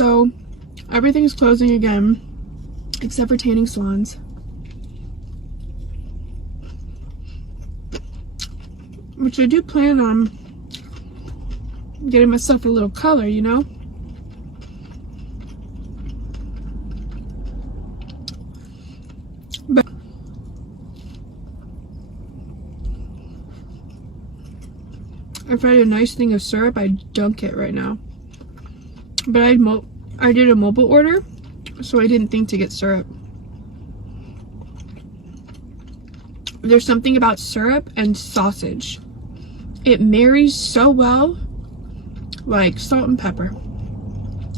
So everything's closing again except for tanning salons. Which I do plan on getting myself a little color, you know? But if I had a nice thing of syrup, I'd dunk it right now. But I did a mobile order, so I didn't think to get syrup. There's something about syrup and sausage. It marries so well, like salt and pepper.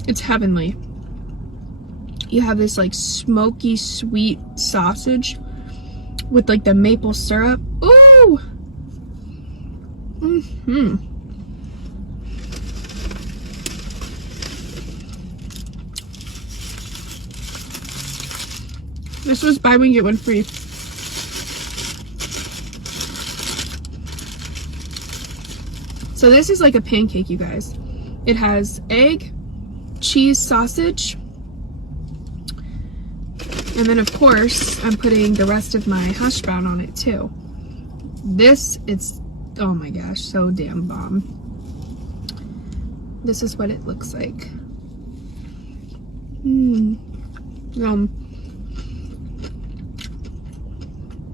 It's heavenly. You have this like smoky, sweet sausage with like the maple syrup. Ooh! This was buy one get one free. So this is like a pancake, you guys. It has egg, cheese, sausage, and then of course I'm putting the rest of my hash brown on it too. This, it's, oh my gosh, so damn bomb. This is what it looks like. Yum.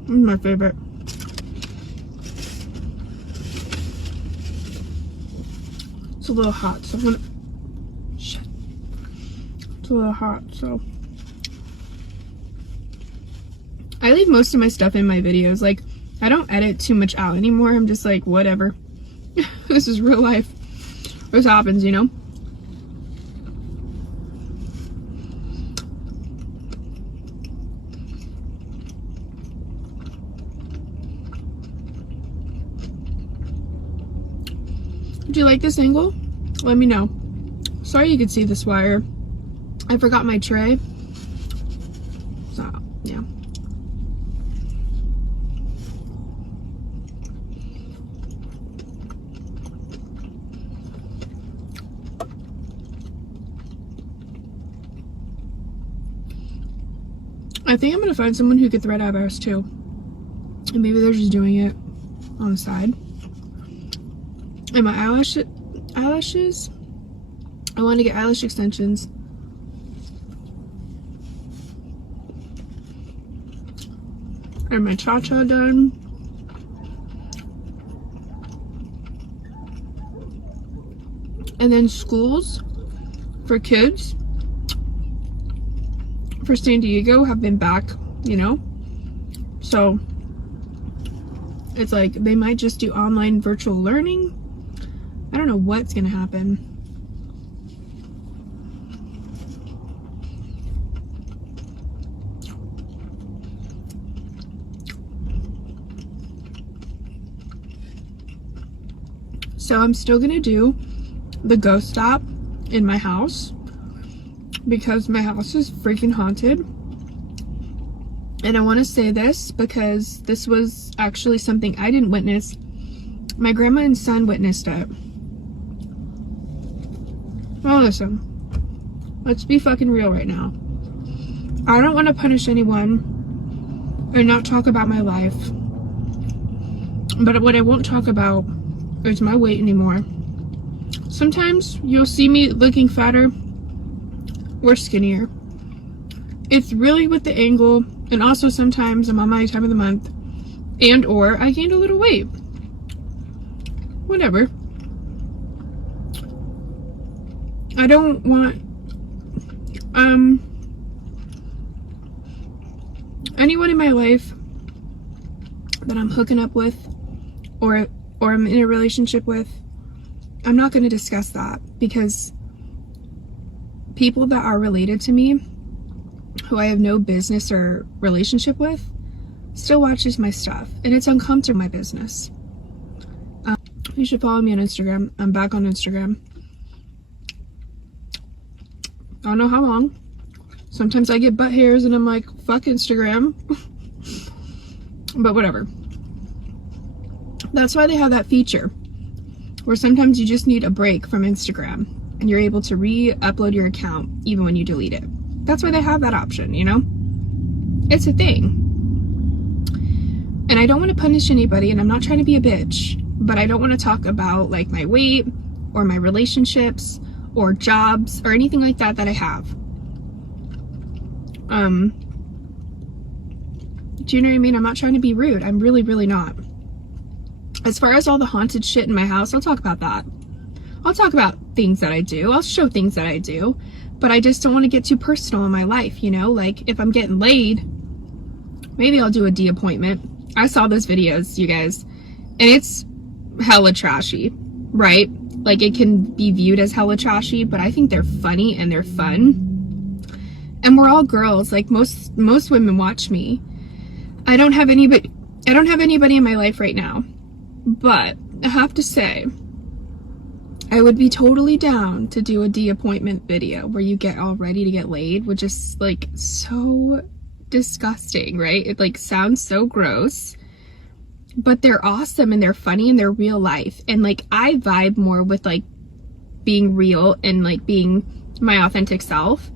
This is my favorite. It's a little hot, so I'm gonna, shit. It's a little hot, so. I leave most of my stuff in my videos. Like, I don't edit too much out anymore. I'm just like, whatever. This is real life. This happens, you know? Do you like this angle? Let me know. Sorry you could see this wire. I forgot my tray. So, yeah. I think I'm gonna find someone who could thread eyebrows too. And maybe they're just doing it on the side. And my eyelashes, I want to get eyelash extensions. And my cha-cha done. And then schools for kids for San Diego have been back, you know? So it's like they might just do online virtual learning. I don't know what's gonna happen. So I'm still gonna do the ghost stop in my house because my house is freaking haunted. And I want to say this because this was actually something I didn't witness. My grandma and son witnessed it. Well, listen, let's be fucking real right now. I don't want to punish anyone or not talk about my life. But what I won't talk about is my weight anymore. Sometimes you'll see me looking fatter or skinnier. It's really with the angle, and also sometimes I'm on my time of the month and or I gained a little weight. Whatever. I don't want anyone in my life that I'm hooking up with or I'm in a relationship with. I'm not going to discuss that because people that are related to me who I have no business or relationship with still watches my stuff, and it's uncomfortable my business. You should follow me on Instagram. I'm back on Instagram. I don't know how long. Sometimes I get butt hairs and I'm like, fuck Instagram. But whatever. That's why they have that feature where sometimes you just need a break from Instagram. and you're able to re-upload your account even when you delete it. That's why they have that option, you know? It's a thing. And I don't want to punish anybody, and I'm not trying to be a bitch, but I don't want to talk about like my weight or my relationships or jobs or anything like that I have. Do you know what I mean? I'm not trying to be rude. I'm really, really not. As far as all the haunted shit in my house, I'll talk about that. I'll talk about things that I do. I'll show things that I do. But I just don't want to get too personal in my life, you know? Like, if I'm getting laid, maybe I'll do a D appointment. I saw those videos, you guys, and it's hella trashy, right? Like, it can be viewed as hella trashy, but I think they're funny and they're fun. And we're all girls. Like, most women watch me. I don't have anybody in my life right now, but I have to say, I would be totally down to do a D appointment video where you get all ready to get laid, which is like so disgusting, right? It like sounds so gross, but they're awesome and they're funny and they're real life. And like, I vibe more with like being real and like being my authentic self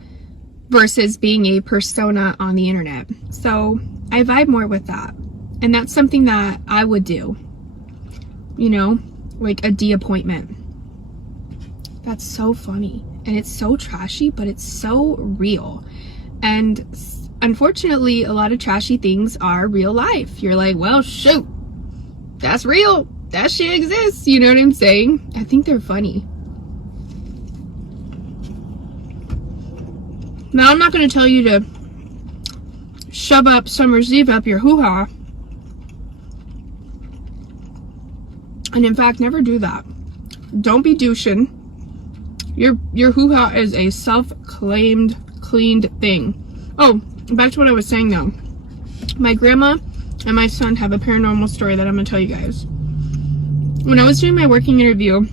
versus being a persona on the internet. So I vibe more with that. And that's something that I would do, you know, like a D appointment. That's so funny. And it's so trashy, but it's so real. And unfortunately, a lot of trashy things are real life. You're like, well, shoot, that's real. That shit exists. You know what I'm saying? I think they're funny. Now, I'm not going to tell you to shove up Summer's Eve up your hoo-ha. And in fact, never do that. Don't be douching. Your hoo-ha is a self-claimed, cleaned thing. Oh, back to what I was saying though. My grandma and my son have a paranormal story that I'm going to tell you guys. When I was doing my working interview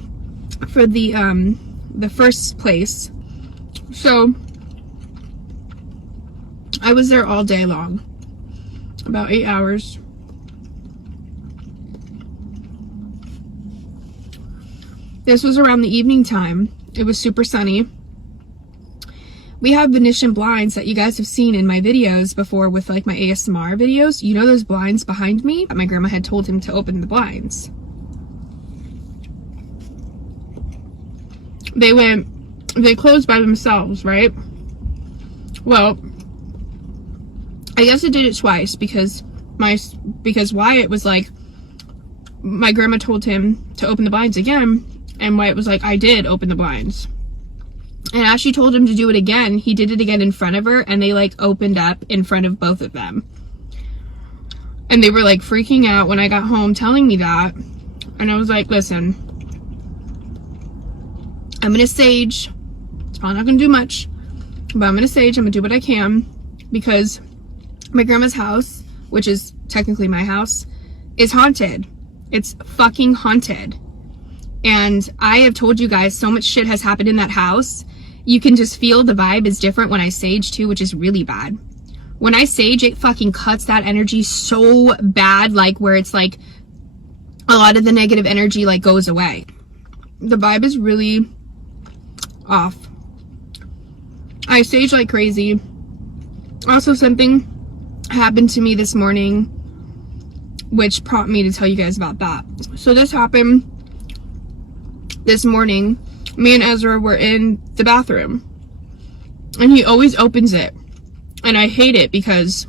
for the first place, so I was there all day long, about 8 hours. This was around the evening time. It was super sunny. We have Venetian blinds that you guys have seen in my videos before with like my ASMR videos. You know those blinds behind me? My grandma had told him to open the blinds. They closed by themselves, right? Well, I guess it did it twice because Wyatt was like, my grandma told him to open the blinds again, and Wyatt was like, I did open the blinds. And as she told him to do it again, he did it again in front of her, and they like opened up in front of both of them. And they were like freaking out when I got home telling me that. And I was like, listen, I'm gonna sage. It's probably not gonna do much, but I'm gonna sage. I'm gonna do what I can, because my grandma's house, which is technically my house, is haunted. It's fucking haunted. And I have told you guys so much shit has happened in that house. You can just feel the vibe is different when I sage too, which is really bad. When I sage, it fucking cuts that energy so bad, like where it's like a lot of the negative energy like goes away. The vibe is really off. I sage like crazy. Also, something happened to me this morning which prompted me to tell you guys about that. So this happened this morning. Me and Ezra were in the bathroom, and he always opens it, and I hate it because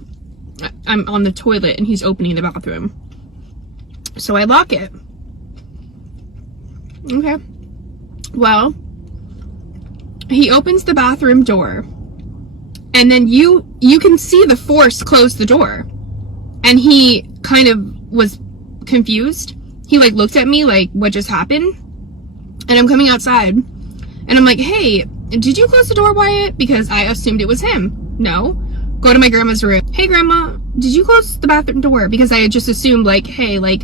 I'm on the toilet and he's opening the bathroom. So I lock it. Okay. Well, he opens the bathroom door, and then you can see the force close the door, and he kind of was confused. He like looked at me like, what just happened? And I'm coming outside, and I'm like, hey, did you close the door, Wyatt? Because I assumed it was him. No. Go to my grandma's room. Hey, Grandma, did you close the bathroom door? Because I had just assumed, like, hey, like,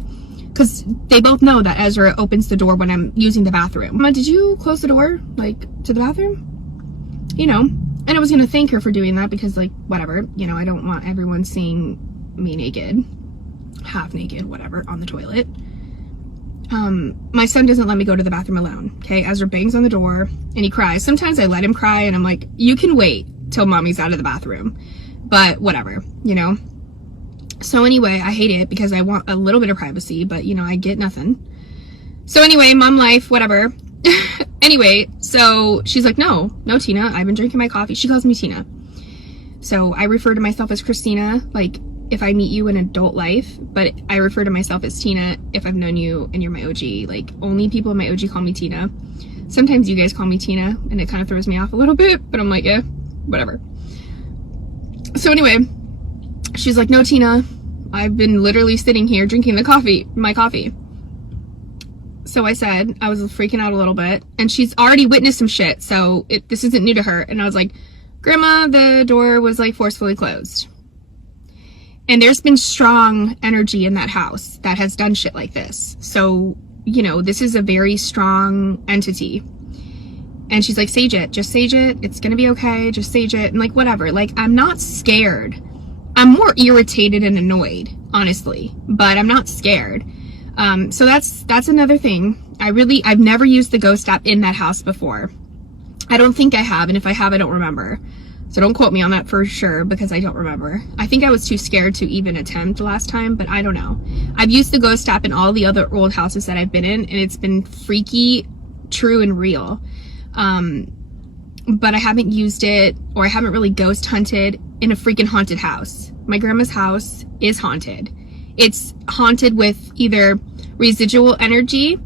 because they both know that Ezra opens the door when I'm using the bathroom. Mama, did you close the door, like, to the bathroom? You know, and I was going to thank her for doing that because, like, whatever. You know, I don't want everyone seeing me naked, half naked, whatever, on the toilet. my son doesn't let me go to the bathroom alone. Okay, Ezra bangs on the door and he cries. Sometimes I let him cry and I'm like, you can wait till mommy's out of the bathroom, but whatever, you know. So anyway, I hate it because I want a little bit of privacy, but you know, I get nothing. So anyway, mom life, whatever. Anyway, so she's like, no, Tina, I've been drinking my coffee. She calls me Tina. So I refer to myself as Christina, like if I meet you in adult life, but I refer to myself as Tina if I've known you and you're my OG. Like, only people in my OG call me Tina. Sometimes you guys call me Tina and it kind of throws me off a little bit, but I'm like, yeah, whatever. So anyway, she's like, no, Tina, I've been literally sitting here drinking my coffee. So I said, I was freaking out a little bit, and she's already witnessed some shit, so this isn't new to her. And I was like, Grandma, the door was like forcefully closed. And there's been strong energy in that house that has done shit like this. So, you know, this is a very strong entity. And she's like, sage it, just sage it. It's gonna be okay, just sage it. And like, whatever, like, I'm not scared. I'm more irritated and annoyed, honestly, but I'm not scared. So that's another thing. I've never used the ghost app in that house before. I don't think I have, and if I have, I don't remember. So don't quote me on that for sure, because I don't remember. I think I was too scared to even attempt last time, but I don't know. I've used the ghost app in all the other old houses that I've been in, and it's been freaky, true, and real. But I haven't used it, or I haven't really ghost hunted in a freaking haunted house. My grandma's house is haunted. It's haunted with either residual energy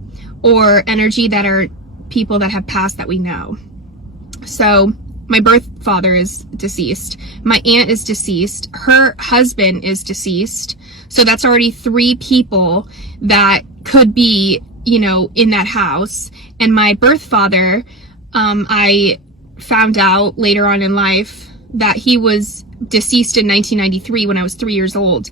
or energy that are people that have passed that we know. So my birth father is deceased. My aunt is deceased. Her husband is deceased. So that's already 3 people that could be, you know, in that house. And my birth father, I found out later on in life that he was deceased in 1993 when I was 3 years old.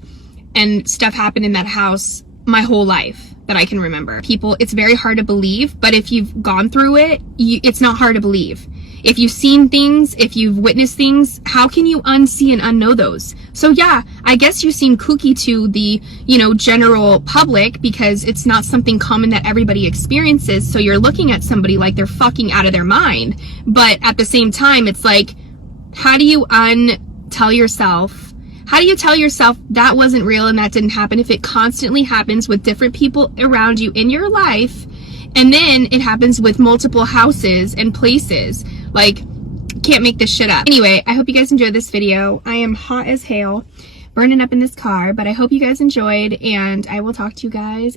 And stuff happened in that house my whole life that I can remember. People, it's very hard to believe, but if you've gone through it, it's not hard to believe. If you've seen things, if you've witnessed things, how can you unsee and unknow those? So yeah, I guess you seem kooky to the, you know, general public because it's not something common that everybody experiences. So you're looking at somebody like they're fucking out of their mind. But at the same time, it's like, how do you tell yourself that wasn't real and that didn't happen if it constantly happens with different people around you in your life, and then it happens with multiple houses and places? Like, can't make this shit up. Anyway, I hope you guys enjoyed this video. I am hot as hell, burning up in this car, but I hope you guys enjoyed, and I will talk to you guys